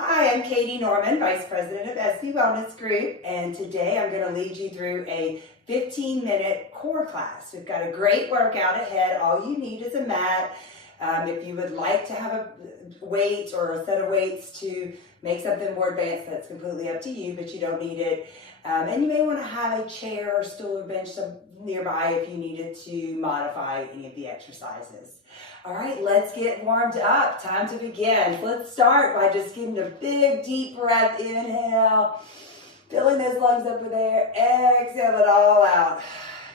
Hi, I'm Katie Norman, Vice President of SC Wellness Group, and today I'm going to lead you through a 15-minute core class. We've got a great workout ahead. All you need is a mat. If you would like to have a weight or a set of weights to make something more advanced, that's completely up to you, but you don't need it. And you may want to have a chair or stool or bench nearby if you needed to modify any of the exercises. All right, let's get warmed up. Time to begin. Let's start by just getting a big, deep breath. Inhale, filling those lungs up with air. Exhale it all out.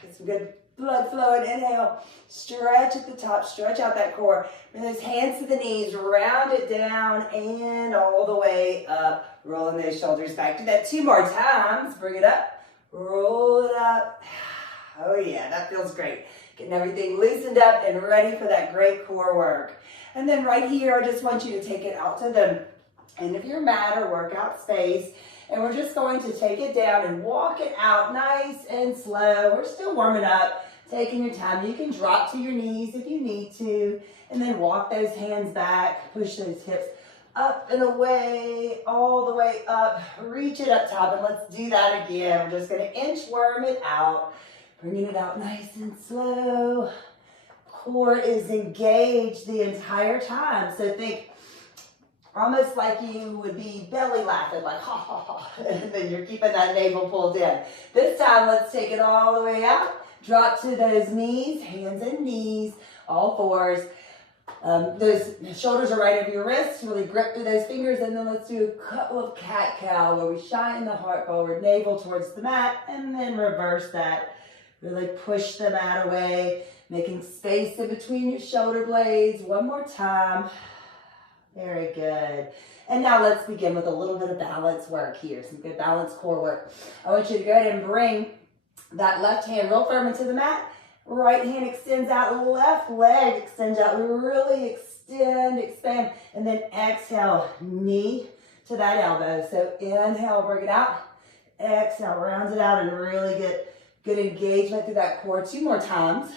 Get some good blood flowing. Inhale, stretch at the top, stretch out that core. Bring those hands to the knees, round it down and all the way up. Rolling those shoulders back. Do that 2 more times. Bring it up, roll it up. Oh yeah, that feels great. Getting everything loosened up and ready for that great core work. And then right here, I just want you to take it out to the end of your mat or workout space. And we're just going to take it down and walk it out nice and slow. We're still warming up, taking your time. You can drop to your knees if you need to, and then walk those hands back, push those hips up and away, all the way up. Reach it up top, and let's do that again. We're just gonna inchworm it out. Bringing it out nice and slow. Core is engaged the entire time. So think almost like you would be belly laughing, like ha ha ha. And then you're keeping that navel pulled in. This time, let's take it all the way out. Drop to those knees, hands and knees, all fours. Those shoulders are right over your wrists. Really grip through those fingers. And then let's do a couple of cat-cow where we shine the heart forward, navel towards the mat, and then reverse that. Really push the mat away, making space in between your shoulder blades. One more time. Very good. And now let's begin with a little bit of balance work here, some good balance core work. I want you to go ahead and bring that left hand real firm into the mat. Right hand extends out, left leg extends out. Really extend, expand, and then exhale, knee to that elbow. So inhale, bring it out. Exhale, round it out and really get good engagement through that core. 2 more times.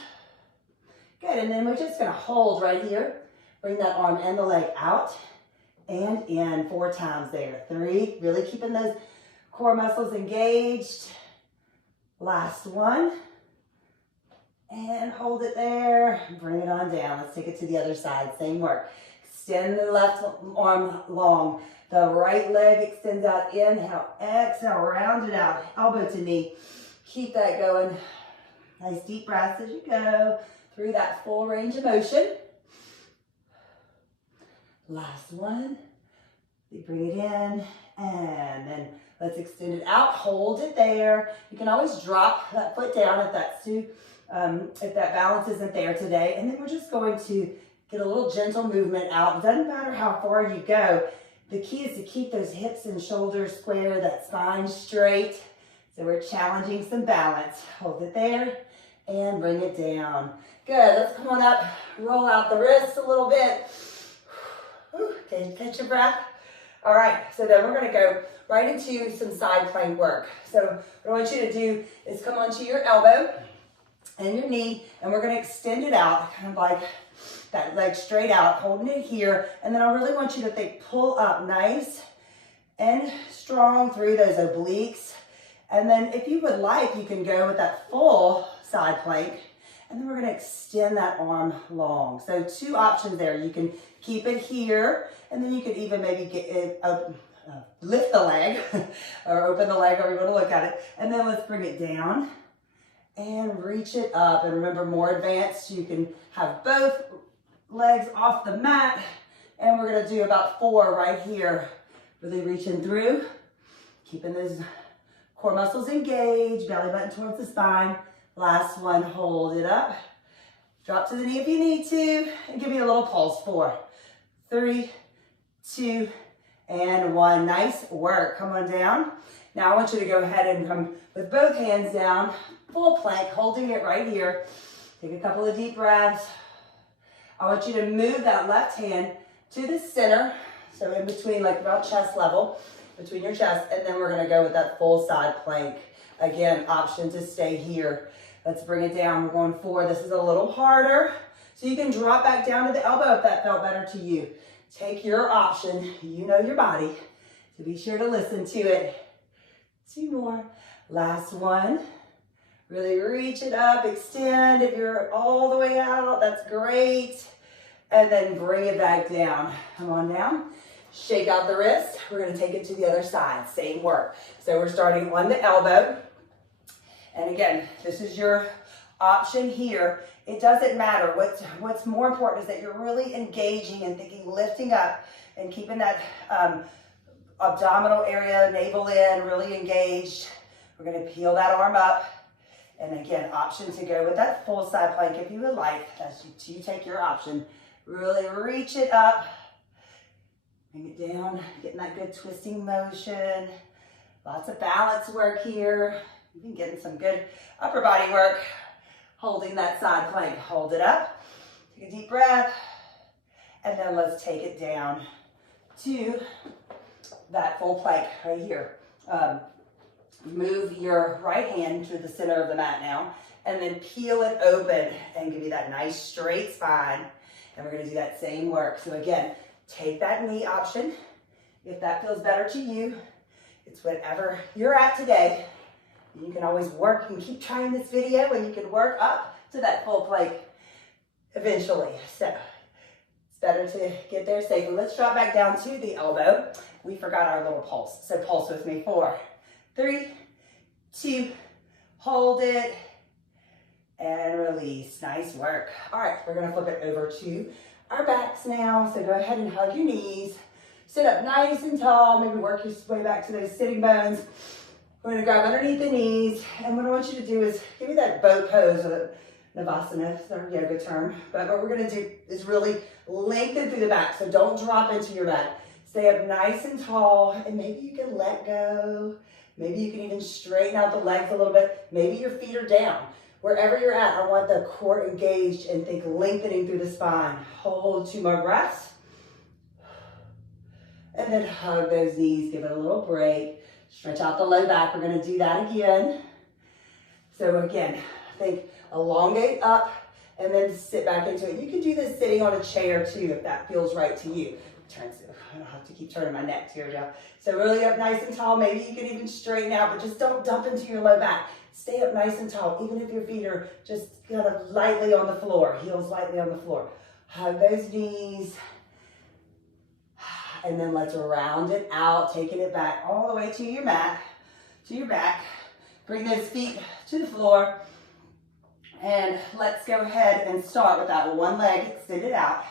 Good, and then we're just gonna hold right here. Bring that arm and the leg out and in 4 times there. 3, really keeping those core muscles engaged. Last one. And hold it there. Bring it on down. Let's take it to the other side. Same work. Extend the left arm long. The right leg extends out. Inhale, exhale, round it out. Elbow to knee. Keep that going. Nice deep breaths as you go through that full range of motion. Last one. You bring it in and then let's extend it out. Hold it there. You can always drop that foot down if that balance isn't there today. And then we're just going to get a little gentle movement out. It doesn't matter how far you go. The key is to keep those hips and shoulders square, that spine straight. So we're challenging some balance. Hold it there and bring it down. Good, let's come on up, roll out the wrists a little bit. Catch your breath. All right, so then we're gonna go right into some side plank work. So what I want you to do is come onto your elbow and your knee, and we're gonna extend it out, kind of like that leg straight out, holding it here. And then I really want you to think, pull up nice and strong through those obliques. And then if you would like, you can go with that full side plank. And then we're gonna extend that arm long. So 2 options there. You can keep it here, and then you could even maybe get it up, lift the leg, or open the leg, however you wanna look at it. And then let's bring it down and reach it up. And remember, more advanced, you can have both legs off the mat. And we're gonna do about 4 right here. Really reaching through, keeping those core muscles engaged, belly button towards the spine. Last one, hold it up. Drop to the knee if you need to, and give me a little pulse. 4, 3, 2, and 1. Nice work. Come on down. Now I want you to go ahead and come with both hands down, full plank, holding it right here. Take a couple of deep breaths. I want you to move that left hand to the center, so in between, like about chest level, between your chest, and then we're gonna go with that full side plank. Again, option to stay here. Let's bring it down. We're going forward. This is a little harder, so you can drop back down to the elbow if that felt better to you. take your option. You know your body, so be sure to listen to it. 2 more. Last one. Really reach it up, extend. If you're all the way out, that's great. And then bring it back down. Come on down. Shake out the wrist. We're going to take it to the other side. Same work. So we're starting on the elbow. And again, this is your option here. It doesn't matter. What's more important is that you're really engaging and thinking, lifting up and keeping that abdominal area, navel in, really engaged. We're going to peel that arm up. And again, option to go with that full side plank if you would like. That's you take your option. Really reach it up. Bring it down, getting that good twisting motion. Lots of balance work here. You've been getting some good upper body work. Holding that side plank. Hold it up. Take a deep breath. And then let's take it down to that full plank right here. Move your right hand to the center of the mat now, and then peel it open and give you that nice straight spine. And we're going to do that same work. So again, take that knee option. If that feels better to you, it's whatever you're at today. You can always work and keep trying this video, and you can work up to that full plank eventually. So it's better to get there safely. Let's drop back down to the elbow. We forgot our little pulse. So pulse with me. 4, 3, 2, hold it, and release. Nice work. All right, we're gonna flip it over to our backs now. So go ahead and hug your knees. Sit up nice and tall. Maybe work your way back to those sitting bones. We're gonna grab underneath the knees, and what I want you to do is give me that boat pose, or Navasana, it's our yoga term. But what we're gonna do is really lengthen through the back, so don't drop into your back. Stay up nice and tall, and maybe you can let go. Maybe you can even straighten out the legs a little bit. Maybe your feet are down. Wherever you're at, I want the core engaged, and think lengthening through the spine. Hold 2 more breaths. And then hug those knees, give it a little break. Stretch out the low back. We're gonna do that again. So again, think elongate up and then sit back into it. You can do this sitting on a chair too, if that feels right to you. I don't have to keep turning my neck here, Joe. So really up nice and tall. Maybe you can even straighten out, but just don't dump into your low back. Stay up nice and tall, even if your feet are just kind of lightly on the floor, heels lightly on the floor. Hug those knees. And then let's round it out, taking it back all the way to your mat, to your back. Bring those feet to the floor. And let's go ahead and start with that one leg extended out.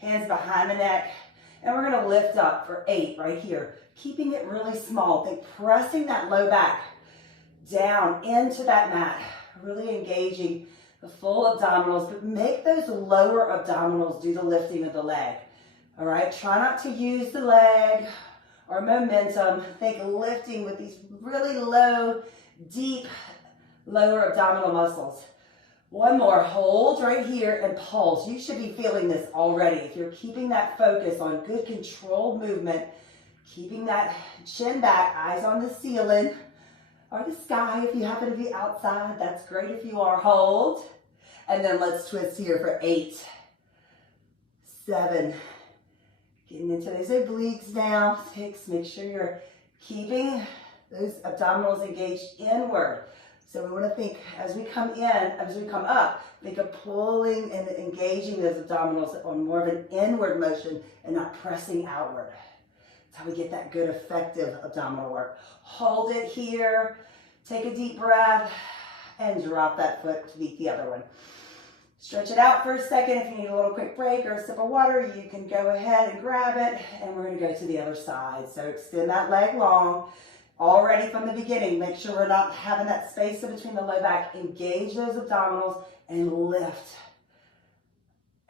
Hands behind the neck. And we're gonna lift up for 8 right here. Keeping it really small. Think pressing that low back down into that mat. Really engaging the full abdominals, but make those lower abdominals do the lifting of the leg. All right, try not to use the leg or momentum. Think lifting with these really low, deep, lower abdominal muscles. One more, hold right here and pulse. You should be feeling this already. If you're keeping that focus on good controlled movement, keeping that chin back, eyes on the ceiling or the sky if you happen to be outside. That's great if you are. Hold. And then let's twist here for 8, 7, getting into those obliques now. Make sure you're keeping those abdominals engaged inward. So we want to think as we come in, as we come up, think of pulling and engaging those abdominals on more of an inward motion and not pressing outward. That's how we get that good, effective abdominal work. Hold it here. Take a deep breath and drop that foot to meet the other one. Stretch it out for a second. If you need a little quick break or a sip of water, you can go ahead and grab it. And we're going to go to the other side. So extend that leg long. Already from the beginning, make sure we're not having that space in between the low back. Engage those abdominals and lift.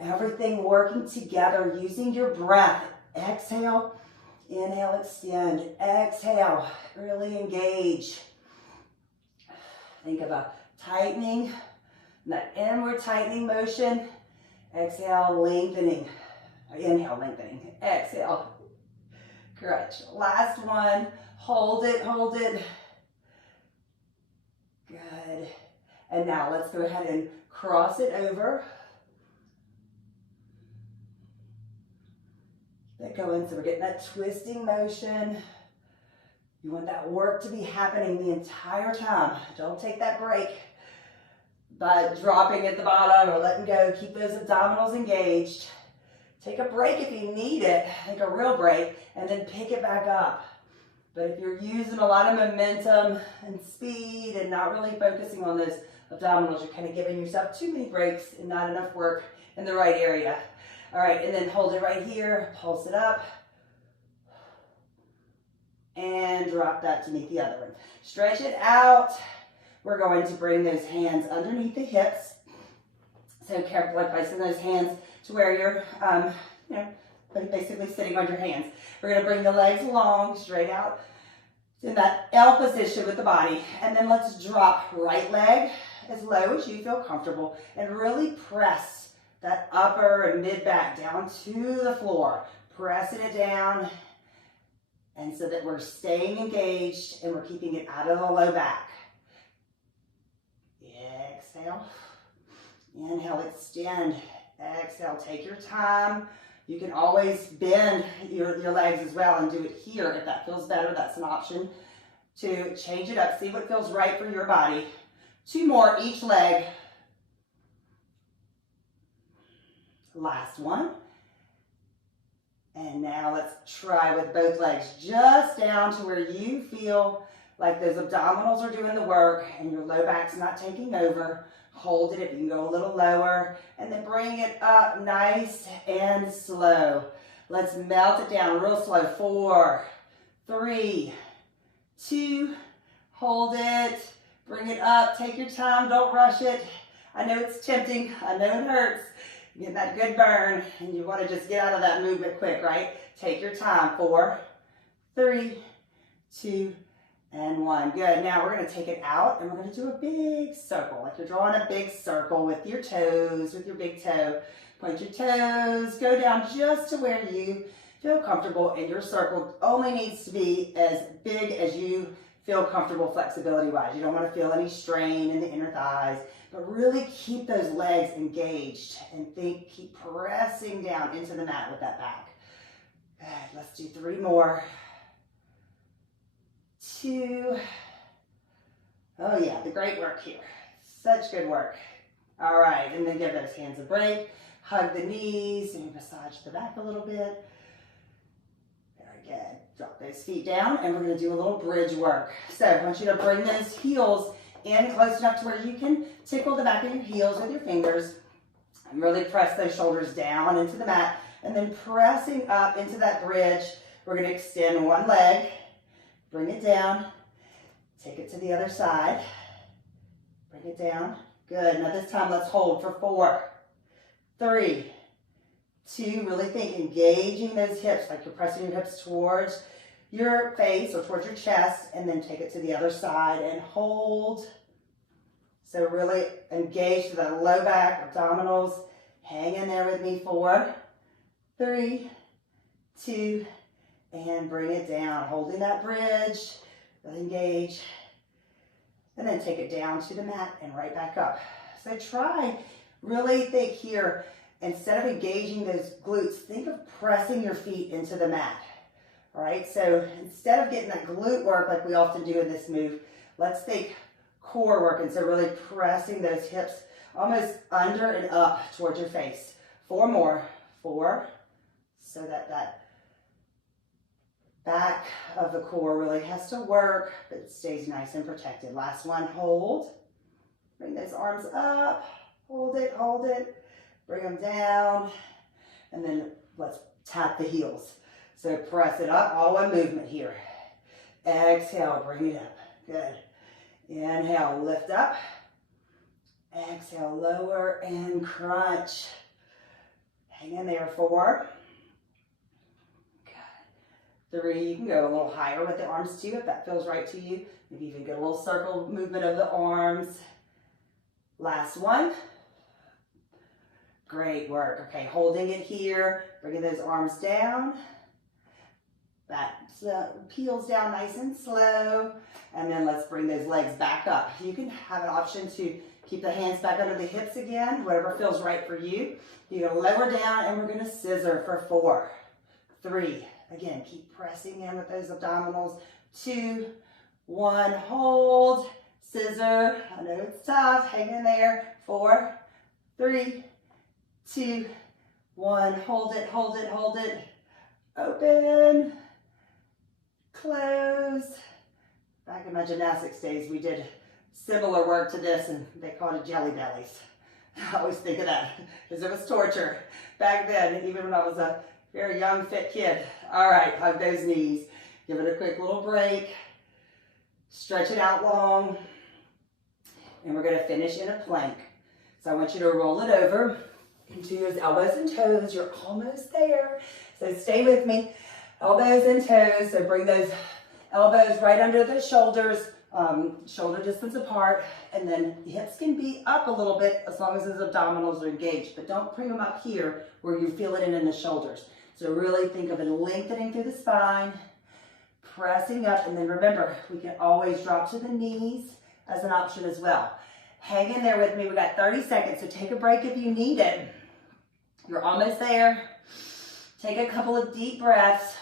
Everything working together using your breath. Exhale, inhale, extend. Exhale, really engage. Think of a tightening, that inward tightening motion. Exhale, lengthening. Inhale, lengthening. Exhale, crunch. Last one. Hold it, hold it. Good. And now let's go ahead and cross it over. that go in. So we're getting that twisting motion. You want that work to be happening the entire time. Don't take that break by dropping at the bottom or letting go. Keep those abdominals engaged. Take a break if you need it, like a real break, and then pick it back up. But if you're using a lot of momentum and speed and not really focusing on those abdominals, you're kind of giving yourself too many breaks and not enough work in the right area. All right, and then hold it right here, pulse it up, and drop that to meet the other one. Stretch it out. We're going to bring those hands underneath the hips. So carefully placing those hands to where you're, basically sitting on your hands. We're going to bring the legs long, straight out in that L position with the body. And then let's drop right leg as low as you feel comfortable and really press that upper and mid back down to the floor. Pressing it down, and so that we're staying engaged and we're keeping it out of the low back. Exhale. Inhale, extend. Exhale, take your time. You can always bend your legs as well and do it here if that feels better. That's an option to change it up. See what feels right for your body. 2 more each leg. Last one. And now let's try with both legs just down to where you feel like those abdominals are doing the work and your low back's not taking over. Hold it if you can go a little lower, and then bring it up nice and slow. Let's melt it down real slow. 4, 3, 2, hold it, bring it up, take your time, don't rush it. I know it's tempting, I know it hurts. Get that good burn, and you want to just get out of that movement quick, right? Take your time. 4, 3, 2, and 1. Good. Now we're going to take it out, and we're going to do a big circle, like you're drawing a big circle with your toes, with your big toe. Point your toes, go down just to where you feel comfortable, and your circle only needs to be as big as you feel comfortable flexibility-wise. You don't want to feel any strain in the inner thighs. But really keep those legs engaged and keep pressing down into the mat with that back. Good, let's do 3 more. 2. Oh yeah, the great work here. Such good work. All right, and then give those hands a break. Hug the knees and massage the back a little bit. Very good. Drop those feet down, and we're gonna do a little bridge work. So I want you to bring those heels in close enough to where you can tickle the back of your heels with your fingers and really press those shoulders down into the mat, and then pressing up into that bridge. We're going to extend one leg, bring it down, take it to the other side, bring it down. Good. Now this time let's hold for 4, 3, 2, really think engaging those hips like you're pressing your hips towards your face or towards your chest, and then take it to the other side and hold. So really engage to the low back, abdominals. Hang in there with me. 4, 3, 2, and bring it down. Holding that bridge, really engage. And then take it down to the mat and right back up. So try, really think here, instead of engaging those glutes, think of pressing your feet into the mat. All right, so instead of getting that glute work like we often do in this move, let's think core work. And so really pressing those hips almost under and up towards your face. 4 more. 4, so that back of the core really has to work, but it stays nice and protected. Last one, hold. Bring those arms up. Hold it, hold it. Bring them down. And then let's tap the heels. So press it up, all one movement here. Exhale, bring it up. Good. Inhale, lift up. Exhale, lower and crunch. Hang in there. 4. Good. 3, you can go a little higher with the arms too if that feels right to you. Maybe even get a little circle movement of the arms. Last one. Great work. Okay, holding it here, bringing those arms down. That peels down nice and slow. And then let's bring those legs back up. You can have an option to keep the hands back under the hips again, whatever feels right for you. You're going to lower down, and we're going to scissor for 4, 3. Again, keep pressing in with those abdominals. 2, 1, hold, scissor. I know it's tough, hang in there. 4, 3, 2, 1, hold it, hold it, hold it. Open, close. Back in my gymnastics days, we did similar work to this, and they called it jelly bellies. I always think of that because it was torture back then, even when I was a very young, fit kid. All right, hug those knees. Give it a quick little break. Stretch it out long. And we're going to finish in a plank. So I want you to roll it over into your elbows and toes. You're almost there. So stay with me. Elbows and toes. So bring those elbows right under the shoulders, shoulder distance apart, and then the hips can be up a little bit as long as those abdominals are engaged, but don't bring them up here where you feel it in the shoulders. So really think of it lengthening through the spine, pressing up, and then remember, we can always drop to the knees as an option as well. Hang in there with me. We got 30 seconds, so take a break if you need it. You're almost there. Take a couple of deep breaths.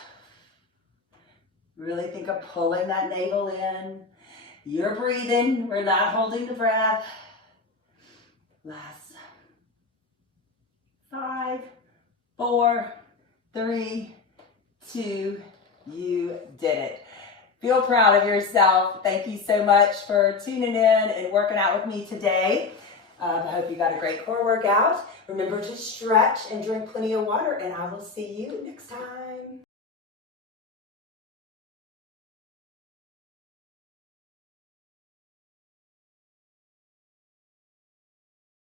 Really think of pulling that navel in. You're breathing. We're not holding the breath. Last 5, 4, 3, 2, you did it. Feel proud of yourself. Thank you so much for tuning in and working out with me today. I hope you got a great core workout. Remember to stretch and drink plenty of water, and I will see you next time.